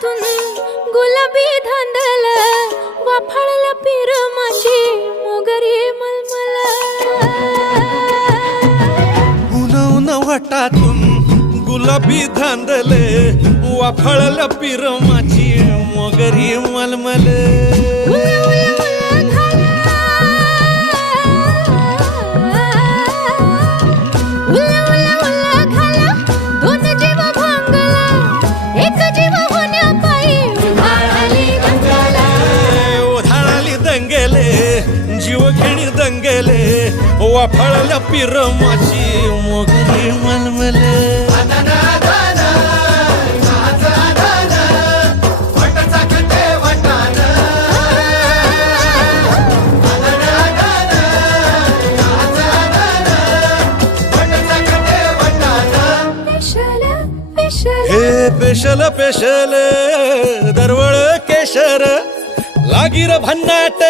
हातातून गुलाबी धांदल वाफाळला पीर माझी मोगरी मलमल उन उन वाटातून गुलाबी धांदले वाफाळला पीर माझी मोगरी मलमल जीव घेणी दंगेले वाफाळल्या पीर माझी मोगरी मलमले हे पेशल पेशल दरवळ केशर लागीर भन्नाट